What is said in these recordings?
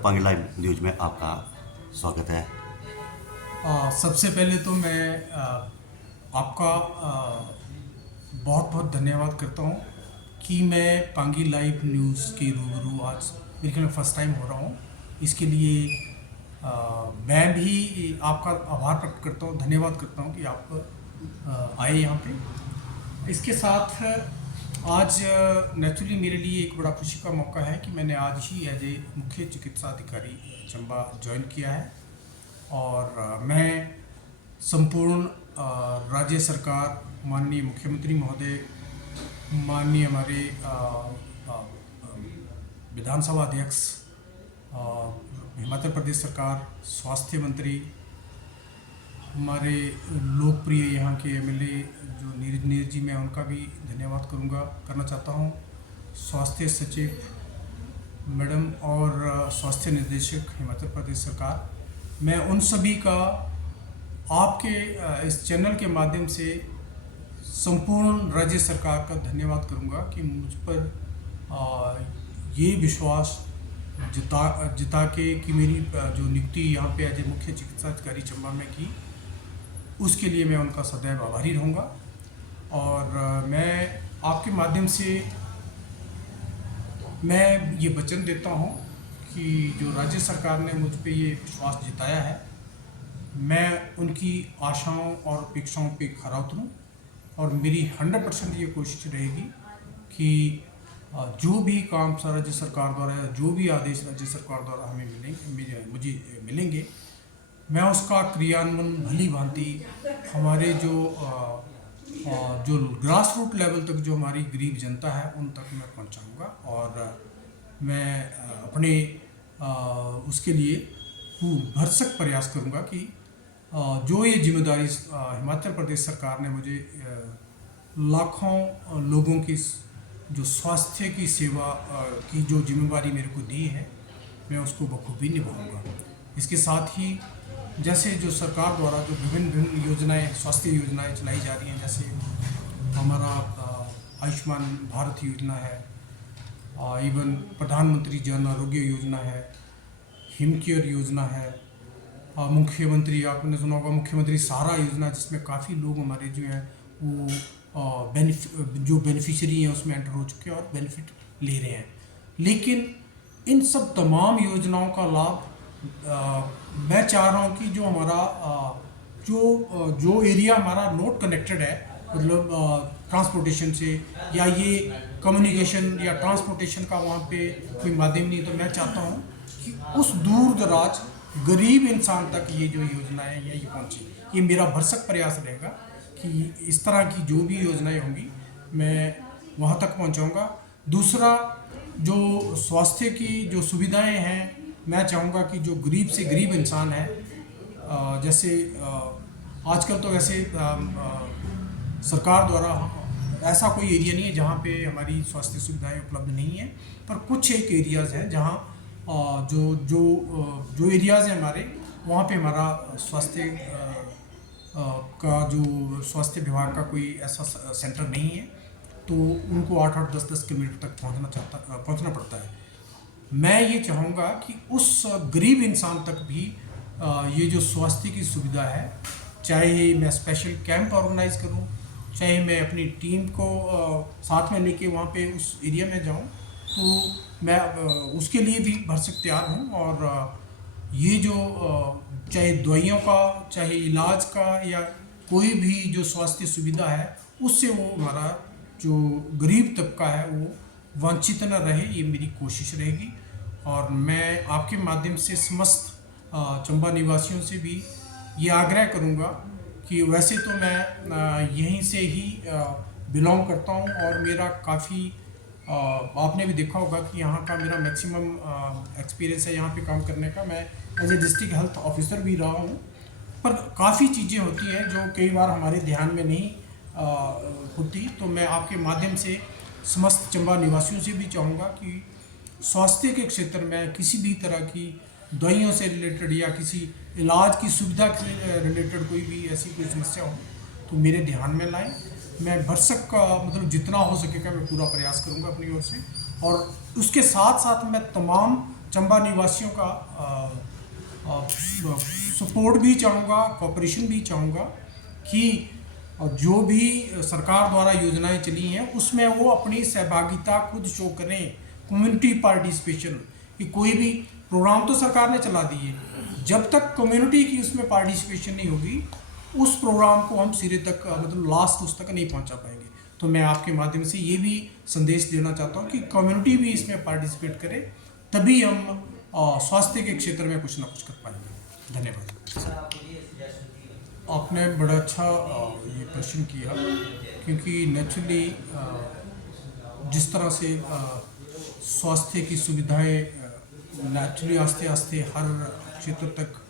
Pangi live news में आपका स्वागत है। सबसे पहले तो मैं आपका बहुत बहुत धन्यवाद करता हूँ कि मैं पांगी लाइव न्यूज़ के रूबरू आज मेरे ख्याल में फर्स्ट टाइम हो रहा हूँ। इसके लिए मैं भी आपका आभार प्रकट करता हूँ, धन्यवाद करता हूँ कि आप आए यहाँ पे। इसके साथ आज नेचुरली मेरे लिए एक बड़ा खुशी का मौका है कि मैंने आज ही एज ए मुख्य चिकित्सा अधिकारी चंबा ज्वाइन किया है और मैं संपूर्ण राज्य सरकार, माननीय मुख्यमंत्री महोदय, माननीय हमारे विधानसभा अध्यक्ष, हिमाचल प्रदेश सरकार, स्वास्थ्य मंत्री, हमारे लोकप्रिय यहाँ के एमएलए जो नीरज जी, मैं उनका भी धन्यवाद करना चाहता हूँ, स्वास्थ्य सचिव मैडम और स्वास्थ्य निदेशक हिमाचल प्रदेश सरकार। मैं उन सभी का आपके इस चैनल के माध्यम से संपूर्ण राज्य सरकार का धन्यवाद करूंगा कि मुझ पर ये विश्वास जिता के कि मेरी जो नियुक्ति यहाँ पे एज मुख्य चिकित्सा अधिकारी चंबा में की, उसके लिए मैं उनका सदैव आभारी रहूँगा। और मैं आपके माध्यम से मैं ये वचन देता हूँ कि जो राज्य सरकार ने मुझ पे ये विश्वास जिताया है, मैं उनकी आशाओं और अपेक्षाओं पे खरा उतरूँ और मेरी 100% ये कोशिश रहेगी कि जो भी काम राज्य सरकार द्वारा या जो भी आदेश राज्य सरकार द्वारा हमें मुझे मिलेंगे, मैं उसका क्रियान्वयन भली भांति हमारे जो ग्रास रूट लेवल तक जो हमारी गरीब जनता है उन तक मैं पहुंचाऊंगा। और मैं अपने उसके लिए भरसक प्रयास करूंगा कि जो ये जिम्मेदारी हिमाचल प्रदेश सरकार ने मुझे लाखों लोगों की जो स्वास्थ्य की सेवा की जो जिम्मेदारी मेरे को दी है, मैं उसको बखूबी निभाऊंगा। इसके साथ ही जैसे जो सरकार द्वारा जो विभिन्न योजनाएं, स्वास्थ्य योजनाएं चलाई जा रही हैं, जैसे हमारा आयुष्मान भारत योजना है, इवन प्रधानमंत्री जन आरोग्य योजना है, हिमकेयर योजना है, मुख्यमंत्री, आपने सुना होगा मुख्यमंत्री सहारा योजना, जिसमें काफ़ी लोग हमारे जो हैं वो जो बेनिफिशियरी हैं उसमें एंटर हो चुके हैं और बेनिफिट ले रहे हैं। लेकिन इन सब तमाम योजनाओं का लाभ मैं चाह रहा हूँ कि जो हमारा जो एरिया हमारा नॉट कनेक्टेड है, मतलब ट्रांसपोर्टेशन से या ये कम्युनिकेशन या ट्रांसपोर्टेशन का वहाँ पे कोई माध्यम नहीं, तो मैं चाहता हूँ कि उस दूर दराज गरीब इंसान तक ये जो योजनाएं हैं ये पहुँचे। ये मेरा भरसक प्रयास रहेगा कि इस तरह की जो भी योजनाएं होंगी मैं वहाँ तक पहुँचाऊँगा। दूसरा, जो स्वास्थ्य की जो सुविधाएं हैं, मैं चाहूँगा कि जो गरीब से गरीब इंसान है, जैसे आजकल तो वैसे सरकार द्वारा ऐसा कोई एरिया नहीं है जहाँ पे हमारी स्वास्थ्य सुविधाएं उपलब्ध नहीं है, पर कुछ एक एरियाज़ हैं जहाँ जो एरियाज़ हैं हमारे, वहाँ पे हमारा स्वास्थ्य का जो स्वास्थ्य विभाग का कोई ऐसा सेंटर नहीं है, तो उनको 8-8, 10-10 किलोमीटर तक पहुँचना पड़ता है। मैं ये चाहूँगा कि उस गरीब इंसान तक भी ये जो स्वास्थ्य की सुविधा है, चाहे मैं स्पेशल कैंप ऑर्गेनाइज करूँ, चाहे मैं अपनी टीम को साथ में लेके वहाँ पे उस एरिया में जाऊँ, तो मैं उसके लिए भी भरसक तैयार हूँ। और ये जो चाहे दवाइयों का, चाहे इलाज का, या कोई भी जो स्वास्थ्य सुविधा है, उससे वो हमारा जो गरीब तबका है वो वंचित न रहे, ये मेरी कोशिश रहेगी। और मैं आपके माध्यम से समस्त चंबा निवासियों से भी ये आग्रह करूँगा कि वैसे तो मैं यहीं से ही बिलोंग करता हूँ और मेरा काफ़ी आपने भी देखा होगा कि यहाँ का मेरा मैक्सिमम एक्सपीरियंस है यहाँ पे काम करने का। मैं as a district health officer भी रहा हूँ, पर काफ़ी चीज़ें होती हैं जो कई बार हमारे ध्यान में नहीं होती। तो मैं आपके माध्यम से समस्त चंबा निवासियों से भी चाहूँगा कि स्वास्थ्य के क्षेत्र में किसी भी तरह की दवाइयों से रिलेटेड या किसी इलाज की सुविधा से रिलेटेड कोई भी ऐसी कोई समस्या हो तो मेरे ध्यान में लाएं। मैं भरसक का मतलब जितना हो सकेगा मैं पूरा प्रयास करूंगा अपनी ओर से। और उसके साथ साथ मैं तमाम चंबा निवासियों का सपोर्ट भी चाहूँगा, कोऑपरेशन भी चाहूँगा कि जो भी सरकार द्वारा योजनाएं चली हैं उसमें वो अपनी सहभागिता खुद शो करें, कम्युनिटी पार्टिसिपेशन। कि कोई भी प्रोग्राम तो सरकार ने चला दिए, जब तक कम्युनिटी की उसमें पार्टिसिपेशन नहीं होगी उस प्रोग्राम को हम सिरे तक मतलब लास्ट उस तक नहीं पहुंचा पाएंगे। तो मैं आपके माध्यम से ये भी संदेश देना चाहता हूँ कि कम्युनिटी भी इसमें पार्टिसिपेट करे, तभी हम स्वास्थ्य के क्षेत्र में कुछ ना कुछ कर पाएंगे। धन्यवाद। आपने बड़ा अच्छा ये प्रश्न किया, क्योंकि नेचुरली जिस तरह से स्वास्थ्य की सुविधाएं नेचुरली आस्ते आस्ते हर क्षेत्र तक,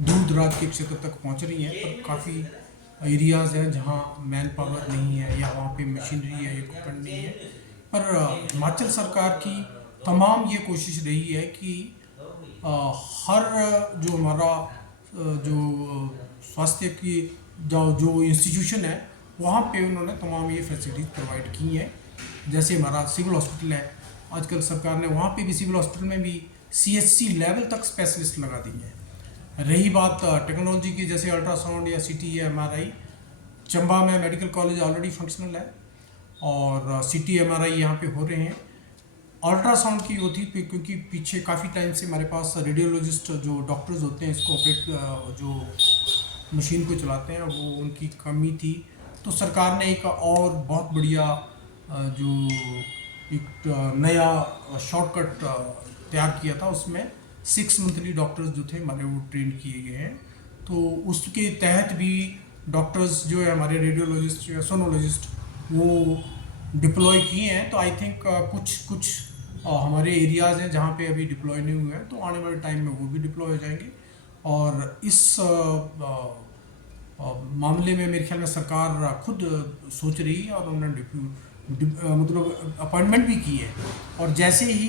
दूर दराज के क्षेत्र तक पहुंच रही हैं, पर काफ़ी एरियाज़ हैं जहां मैन पावर नहीं है या वहां पे मशीनरी है, इक्विपमेंट नहीं है। पर हिमाचल सरकार की तमाम ये कोशिश रही है कि हर जो हमारा जो स्वास्थ्य की जो इंस्टीट्यूशन है वहाँ पे उन्होंने तमाम ये फैसिलिटीज़ प्रोवाइड की हैं। जैसे हमारा सिविल हॉस्पिटल है, आजकल सरकार ने वहाँ पे भी सिविल हॉस्पिटल में भी CHC लेवल तक स्पेशलिस्ट लगा दी है। रही बात टेक्नोलॉजी की, जैसे अल्ट्रासाउंड या CT या MRI, चंबा में मेडिकल कॉलेज ऑलरेडी फंक्शनल है और CT MRI यहाँ पे हो रहे हैं। अल्ट्रासाउंड की होती क्योंकि पीछे काफ़ी टाइम से हमारे पास रेडियोलॉजिस्ट जो डॉक्टर्स होते हैं इसको ऑपरेट जो मशीन को चलाते हैं वो उनकी कमी थी, तो सरकार ने एक और बहुत बढ़िया जो एक नया शॉर्टकट तैयार किया था। उसमें 6 मंथली डॉक्टर्स जो थे हमारे वो ट्रेन किए गए हैं, तो उसके तहत भी डॉक्टर्स जो है हमारे रेडियोलॉजिस्ट या सोनोलॉजिस्ट वो डिप्लॉय किए हैं। तो आई थिंक कुछ हमारे एरियाज़ हैं जहाँ पे अभी डिप्लॉय नहीं हुए हैं, तो आने वाले टाइम में वो भी डिप्लॉय हो जाएंगे। और इस मामले में मेरे ख्याल में सरकार खुद सोच रही है और उन्होंने मतलब अपॉइंटमेंट भी की है। और जैसे ही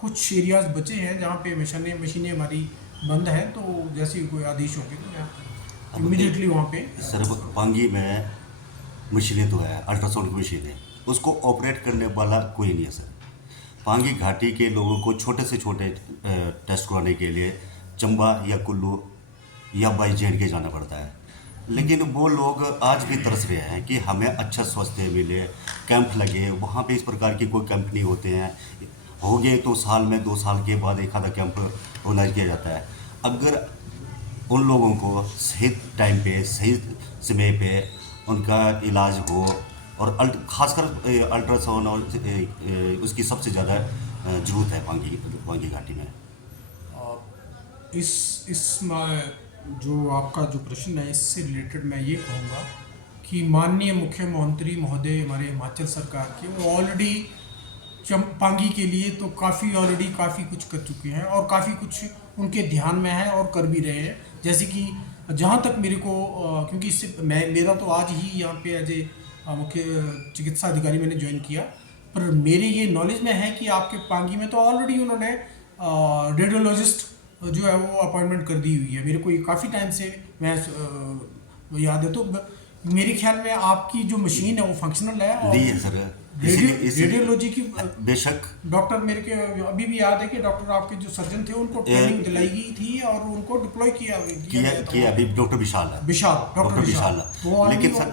कुछ एरियाज़ बचे हैं जहाँ पे मशीनें हमारी बंद हैं, तो जैसे ही कोई आदेश होंगे तो इमीडिएटली वहाँ पे। सर पांगी में मशीनें तो है, अल्ट्रासाउंड की मशीन है, उसको ऑपरेट करने वाला कोई नहीं है सर। पांगी घाटी के लोगों को छोटे से छोटे टेस्ट करवाने के लिए चंबा या कुल्लू या BIJNK जाना पड़ता है, लेकिन वो लोग आज भी तरस रहे हैं कि हमें अच्छा स्वास्थ्य मिले, कैंप लगे। वहाँ पे इस प्रकार की कोई कैंप नहीं होते हैं, हो गए तो साल में 2 साल के बाद एक आधा कैंप ऑर्गेनाइज किया जाता है। अगर उन लोगों को सही टाइम पे सही समय पे उनका इलाज हो, और खासकर अल्ट्रासाउंड और उसकी सबसे ज़्यादा ज़रूरत है पांगी घाटी में। जो आपका जो प्रश्न है इससे रिलेटेड मैं ये कहूँगा कि माननीय मुख्यमंत्री महोदय हमारे हिमाचल सरकार के वो ऑलरेडी पांगी के लिए तो काफ़ी कुछ कर चुके हैं और काफ़ी कुछ उनके ध्यान में है और कर भी रहे हैं। जैसे कि जहाँ तक मेरे को क्योंकि इससे मेरा तो आज ही यहाँ पे एज ए मुख्य चिकित्सा अधिकारी मैंने ज्वाइन किया, पर मेरे ये नॉलेज में है कि आपके पांगी में तो ऑलरेडी उन्होंने रेडियोलॉजिस्ट जो है वो अपॉइंटमेंट कर दी हुई है। मेरे को ये काफ़ी टाइम से मैं याद है, तो मेरे ख्याल में आपकी जो मशीन है वो फंक्शनल है। और है सर, रेडियोलॉजी की बेशक डॉक्टर मेरे के अभी भी याद है कि डॉक्टर आपके जो सर्जन थे उनको ट्रेनिंग दिलाई गई थी और उनको डिप्लॉय किया अभी डॉक्टर विशाल है, डॉक्टर विशाल है, लेकिन सर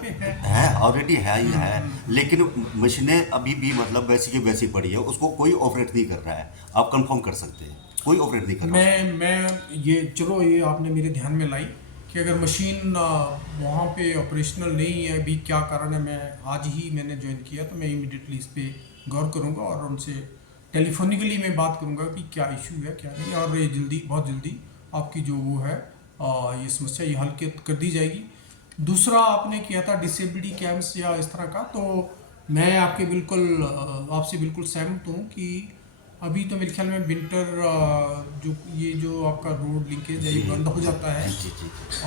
है ऑलरेडी है ही है, लेकिन मशीनें अभी भी मतलब वैसी की वैसी पड़ी है, उसको कोई ऑपरेट नहीं कर रहा है। आप कंफर्म कर सकते हैं कोई ऑपरेट नहीं कर रहा है। मैं ये चलो ये आपने मेरे ध्यान में लाई कि अगर मशीन वहाँ पे ऑपरेशनल नहीं है, अभी क्या कारण है, मैंने ज्वाइन किया, तो मैं इमीडिएटली इस पर गौर करूँगा और उनसे टेलीफोनिकली मैं बात करूँगा कि क्या इशू है क्या नहीं, और ये बहुत जल्दी आपकी जो वो है ये समस्या ये हल कर दी जाएगी। दूसरा आपने किया था डिसेबिलिटी कैंप्स या इस तरह का, तो मैं आपसे बिल्कुल सहमत हूँ कि अभी तो मेरे ख्याल में विंटर जो आपका रोड लिंकेज है ये बंद हो जाता है,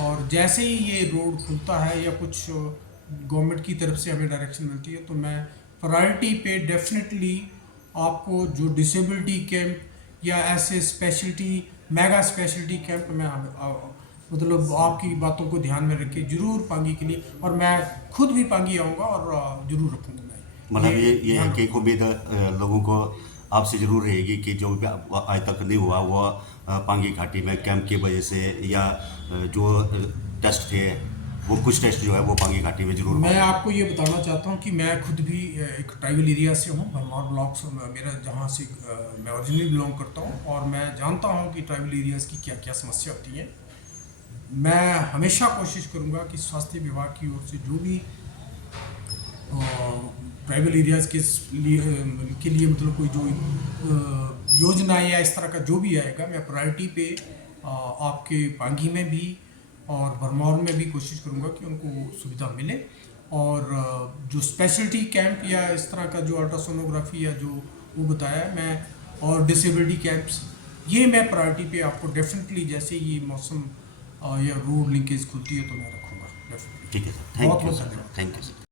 और जैसे ही ये रोड खुलता है या कुछ गवर्नमेंट की तरफ से हमें डायरेक्शन मिलती है, तो मैं प्रायोरिटी पे डेफिनेटली आपको जो डिसेबिलिटी कैंप या ऐसे मेगा स्पेशलिटी कैंप में मतलब आपकी बातों को ध्यान में रख के जरूर पांगी के लिए, और मैं खुद भी पांगी आऊँगा और जरूर रखूँगा। मैं मतलब ये है कि उम्मीद लोगों को आपसे ज़रूर रहेगी कि जो भी आज तक नहीं हुआ वो पांगी घाटी में कैंप की वजह से या जो टेस्ट थे वो कुछ टेस्ट जो है वो पांगी घाटी में ज़रूर मैं आपको ये बताना चाहता हूँ कि मैं खुद भी एक ट्राइबल एरिया से हूँ, भरमौर ब्लॉक से मेरा, जहाँ से मैं ओरिजिनली बिलोंग करता हूँ, और मैं जानता हूँ कि ट्राइबल एरियाज़ की क्या क्या समस्या होती है। मैं हमेशा कोशिश करूँगा कि स्वास्थ्य विभाग की ओर से जो भी ट्राइबल एरियाज़ के लिए मतलब कोई जो योजनाएं या इस तरह का जो भी आएगा, मैं प्रायोरिटी पे आपके पांगी में भी और भरमौर में भी कोशिश करूंगा कि उनको सुविधा मिले। और जो स्पेशलिटी कैंप या इस तरह का जो अल्ट्रासोनोग्राफी या जो वो बताया मैं, और डिसेबिलिटी कैंप्स, ये मैं प्रायोरिटी पे आपको डेफिनेटली, जैसे ये मौसम या रोड लिंकेज खुलती है तो मैं रखूँगा डेफिनेटली। ठीक है सर, थैंक बहुत यू बहुत सर, धन्यवाद। Thank you sir.